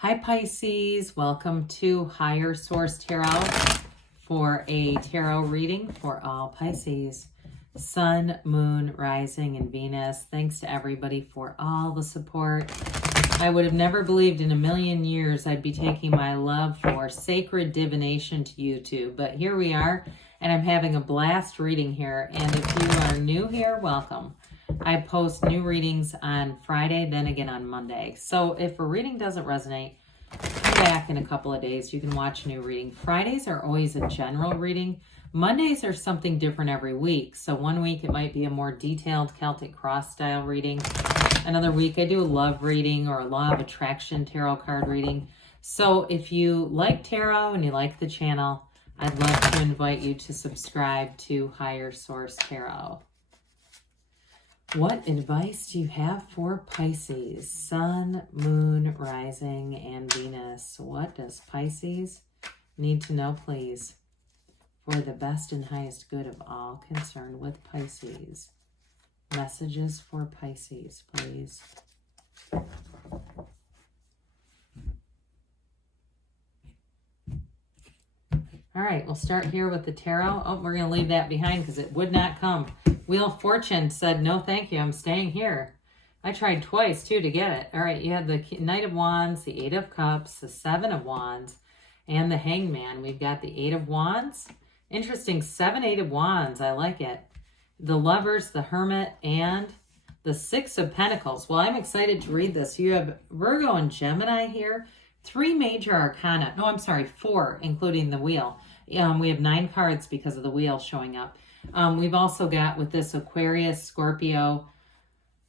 Hi Pisces, welcome to Higher Source Tarot for a tarot reading for all Pisces. Sun, Moon, Rising, and Venus. Thanks to everybody for all the support. I would have never believed in a million years I'd be taking my love for sacred divination to YouTube, but here we are, and I'm having a blast reading here. And if you are new here, welcome. I post new readings on Friday, then again on Monday. So if a reading doesn't resonate, come back in a couple of days. You can watch a new reading. Fridays are always a general reading. Mondays are something different every week. So one week it might be a more detailed Celtic cross style reading. Another week I do a love reading or a law of attraction tarot card reading. So if you like tarot and you like the channel, I'd love to invite you to subscribe to Higher Source Tarot. What advice do you have for Pisces? Sun, Moon, Rising, and Venus. What does Pisces need to know, please, for the best and highest good of all concerned with Pisces? Messages for Pisces, please. All right, we'll start here with the tarot. Oh, we're going to leave that behind because it would not come. Wheel of Fortune said, no, thank you. I'm staying here. I tried twice, too, to get it. All right, you have the Knight of Wands, the Eight of Cups, the Seven of Wands, and the Hangman. We've got the Eight of Wands. Interesting, 7, 8 of Wands. I like it. The Lovers, the Hermit, and the Six of Pentacles. Well, I'm excited to read this. You have Virgo and Gemini here. 3 major arcana. No, I'm sorry, 4, including the wheel. We have 9 cards because of the wheel showing up. We've also got with this Aquarius, Scorpio,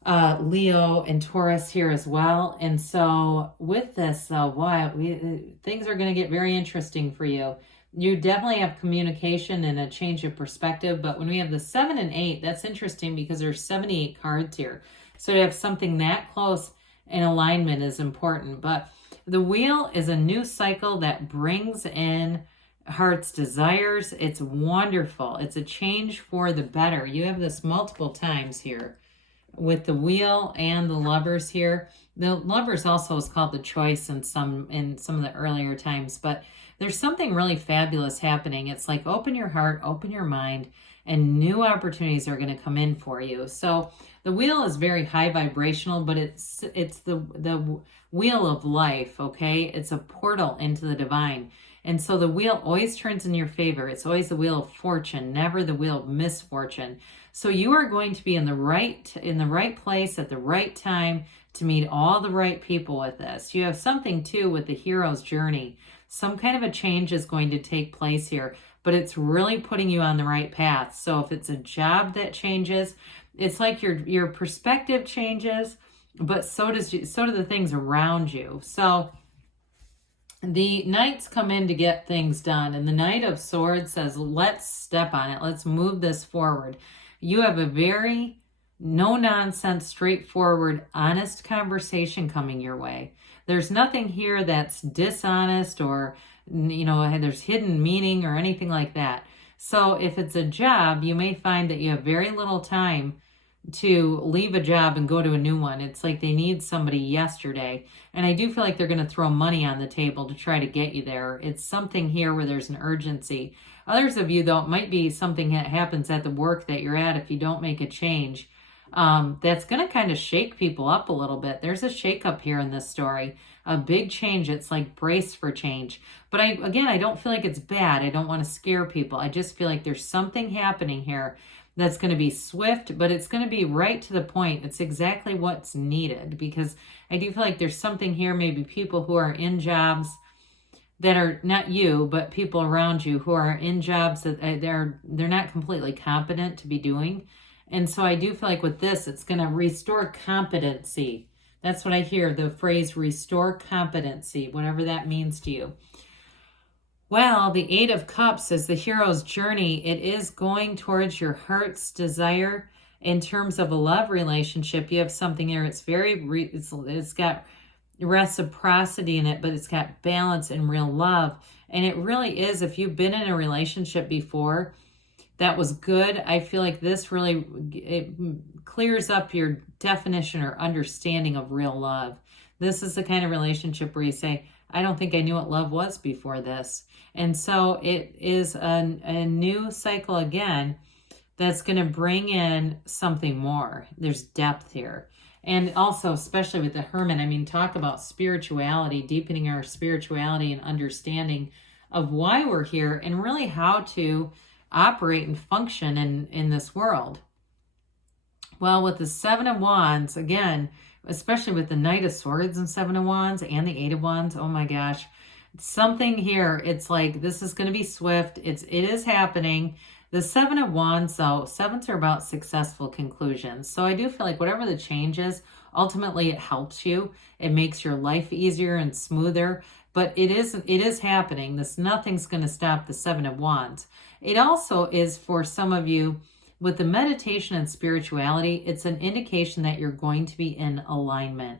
Leo, and Taurus here as well. And so with this, things are going to get very interesting for you. You definitely have communication and a change of perspective. But when we have the 7 and 8, that's interesting because there's 78 cards here. So to have something that close in alignment is important. But the wheel is a new cycle that brings in heart's desires. It's wonderful. It's a change for the better. You have this multiple times here with the wheel and the Lovers here. The Lovers also is called the Choice in some of the earlier times, but there's something really fabulous happening. It's like open your heart, open your mind, and new opportunities are going to come in for you. So the wheel is very high vibrational, but it's the wheel of life, okay? It's a portal into the divine. And so the wheel always turns in your favor. It's always the wheel of fortune, never the wheel of misfortune. So you are going to be in the right place at the right time to meet all the right people with this. You have something too with the hero's journey. Some kind of a change is going to take place here, but it's really putting you on the right path. So if it's a job that changes, it's like your perspective changes, but so do the things around you. So the Knights come in to get things done, and the Knight of Swords says, let's step on it. Let's move this forward. You have a very no-nonsense, straightforward, honest conversation coming your way. There's nothing here that's dishonest or, there's hidden meaning or anything like that. So if it's a job, you may find that you have very little time to leave a job and go to a new one. It's like they need somebody yesterday. And I do feel like they're going to throw money on the table to try to get you there. It's something here where there's an urgency. Others of you, though, it might be something that happens at the work that you're at if you don't make a change. That's going to kind of shake people up a little bit. There's a shakeup here in this story. A big change. It's like brace for change. But I don't feel like it's bad. I don't want to scare people. I just feel like there's something happening here that's going to be swift, but it's going to be right to the point. It's exactly what's needed, because I do feel like there's something here, maybe people who are in jobs that are not you, but people around you who are in jobs that they're not completely competent to be doing. And so I do feel like with this, it's going to restore competency. That's what I hear, the phrase restore competency, whatever that means to you. Well, the Eight of Cups is the hero's journey. It is going towards your heart's desire in terms of a love relationship. You have something there. It's it's got reciprocity in it, but it's got balance and real love. And it really is, if you've been in a relationship before that was good, I feel like this really clears up your definition or understanding of real love. This is the kind of relationship where you say, I don't think I knew what love was before this. And so it is a new cycle again that's going to bring in something more. There's depth here. And also, especially with the Hermit, I mean, talk about spirituality, deepening our spirituality and understanding of why we're here and really how to operate and function in this world. Well, with the Seven of Wands, again, especially with the Knight of Swords and Seven of Wands and the Eight of Wands, oh my gosh, something here, it's like this is going to be swift. It is happening. The Seven of Wands, though, sevens are about successful conclusions. So I do feel like whatever the change is, ultimately it helps you. It makes your life easier and smoother. But it is happening. Nothing's going to stop the Seven of Wands. It also is for some of you with the meditation and spirituality, it's an indication that you're going to be in alignment.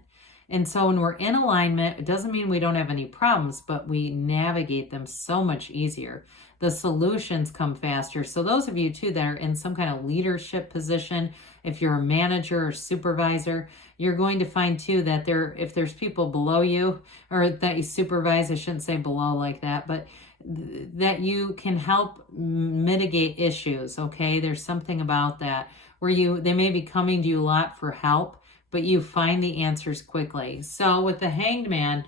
And so when we're in alignment, it doesn't mean we don't have any problems, but we navigate them so much easier. The solutions come faster. So those of you too that are in some kind of leadership position, if you're a manager or supervisor, you're going to find too that if there's people below you or that you supervise, I shouldn't say below like that, but that you can help mitigate issues, okay? There's something about that where they may be coming to you a lot for help, but you find the answers quickly. So with the Hanged Man,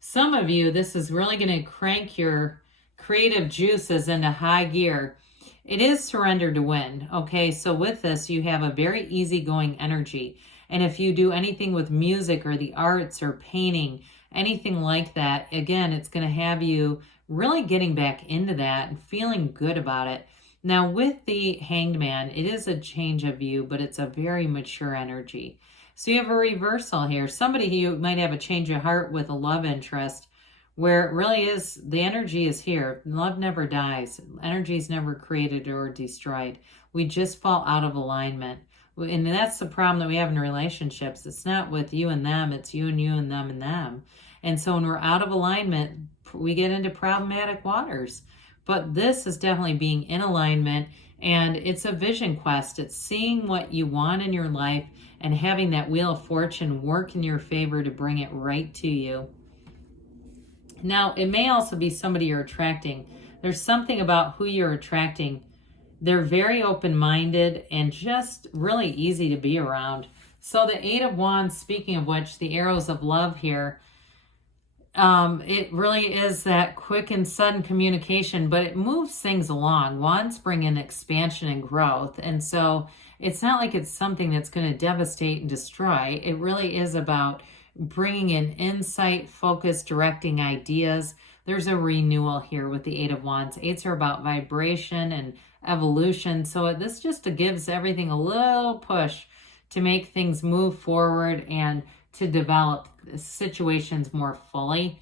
some of you, this is really going to crank your creative juices into high gear. It is surrender to win, okay? So with this, you have a very easygoing energy. And if you do anything with music or the arts or painting, anything like that, again, it's going to have you really getting back into that and feeling good about it. Now, with the Hanged Man, it is a change of view, but it's a very mature energy. So you have a reversal here. Somebody who might have a change of heart with a love interest where it really is, the energy is here. Love never dies. Energy is never created or destroyed. We just fall out of alignment. And that's the problem that we have in relationships. It's not with you and them. It's you and you and them and them. And so when we're out of alignment, we get into problematic waters. But this is definitely being in alignment, and it's a vision quest. It's seeing what you want in your life and having that Wheel of Fortune work in your favor to bring it right to you. Now, it may also be somebody you're attracting. There's something about who you're attracting. They're very open-minded and just really easy to be around. So the Eight of Wands, speaking of which, the arrows of love here, it really is that quick and sudden communication, but it moves things along. Wands bring in expansion and growth. And so it's not like it's something that's going to devastate and destroy. It really is about bringing in insight, focus, directing ideas. There's a renewal here with the Eight of Wands. Eights are about vibration and evolution. So this just gives everything a little push to make things move forward and to develop situations more fully.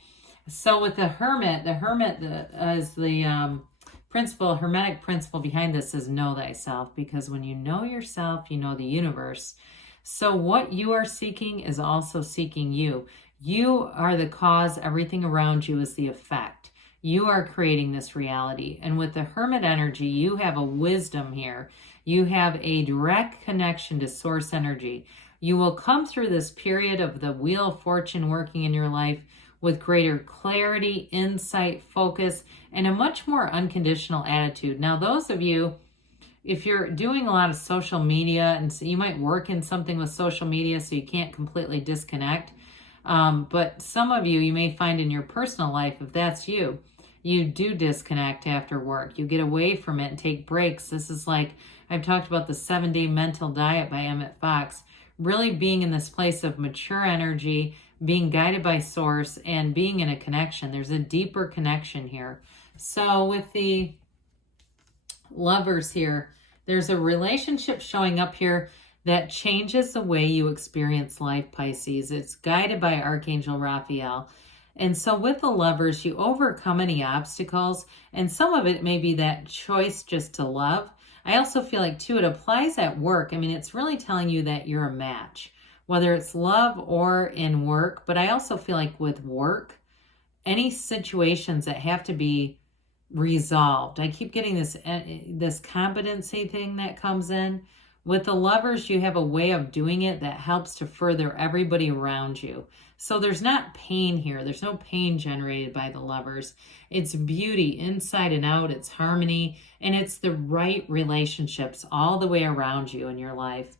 So with the Hermit is the principle, hermetic principle behind this is know thyself, because when you know yourself, you know the universe. So what you are seeking is also seeking you. You are the cause. Everything around you is the effect. You are creating this reality. And with the Hermit energy, you have a wisdom here. You have a direct connection to source energy. You will come through this period of the Wheel of Fortune working in your life with greater clarity, insight, focus, and a much more unconditional attitude. Now, those of you, if you're doing a lot of social media, and so you might work in something with social media so you can't completely disconnect, but some of you may find in your personal life, if that's you, you do disconnect after work. You get away from it and take breaks. This is like, I've talked about the 7-day mental diet by Emmett Fox, really being in this place of mature energy, being guided by source, and being in a connection. There's a deeper connection here. So with the Lovers here, there's a relationship showing up here that changes the way you experience life, Pisces. It's guided by Archangel Raphael. And so with the Lovers, you overcome any obstacles, and some of it may be that choice just to love. I also feel like, too, it applies at work. I mean, it's really telling you that you're a match, whether it's love or in work. But I also feel like with work, any situations that have to be resolved. I keep getting this competency thing that comes in With the Lovers, you have a way of doing it that helps to further everybody around you. So there's not pain here. There's no pain generated by the Lovers. It's beauty inside and out. It's harmony. And it's the right relationships all the way around you in your life.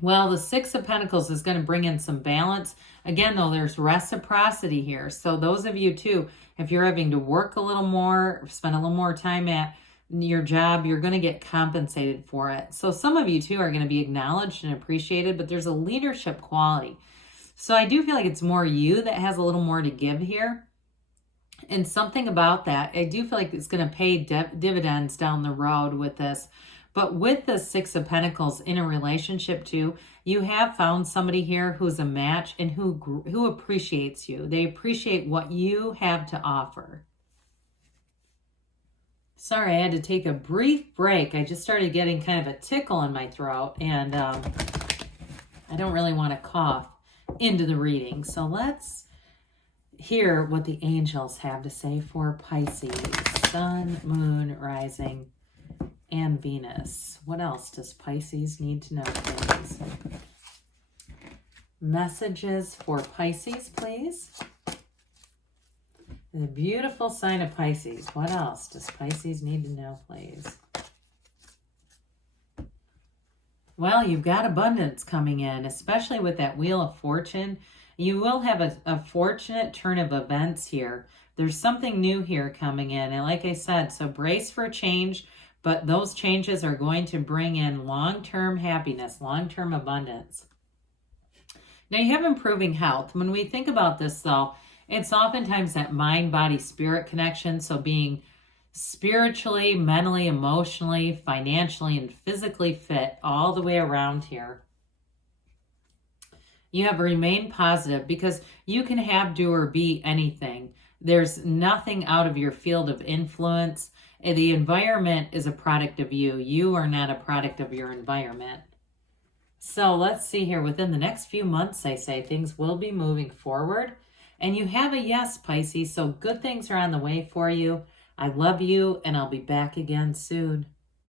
Well, the Six of Pentacles is going to bring in some balance. Again, though, there's reciprocity here. So those of you, too, if you're having to work a little more, spend a little more time at your job, you're going to get compensated for it. So some of you, too, are going to be acknowledged and appreciated, but there's a leadership quality. So I do feel like it's more you that has a little more to give here. And something about that, I do feel like it's going to pay dividends down the road with this. But with the Six of Pentacles in a relationship too, you have found somebody here who's a match and who appreciates you. They appreciate what you have to offer. Sorry, I had to take a brief break. I just started getting kind of a tickle in my throat, and I don't really want to cough into the reading. So let's hear what the angels have to say for Pisces. Sun, Moon, Rising, and Venus. What else does Pisces need to know, please? Messages for Pisces, please. The beautiful sign of Pisces. What else does Pisces need to know, please? Well, you've got abundance coming in, especially with that Wheel of Fortune. You will have a fortunate turn of events here. There's something new here coming in. And like I said, so brace for change. But those changes are going to bring in long-term happiness, long-term abundance. Now you have improving health. When we think about this though, it's oftentimes that mind, body, spirit connection. So being spiritually, mentally, emotionally, financially, and physically fit all the way around here. You have remained positive because you can have, do, or be anything. There's nothing out of your field of influence. The environment is a product of you. You are not a product of your environment. So let's see here. Within the next few months, I say, things will be moving forward. And you have a yes, Pisces. So good things are on the way for you. I love you, and I'll be back again soon.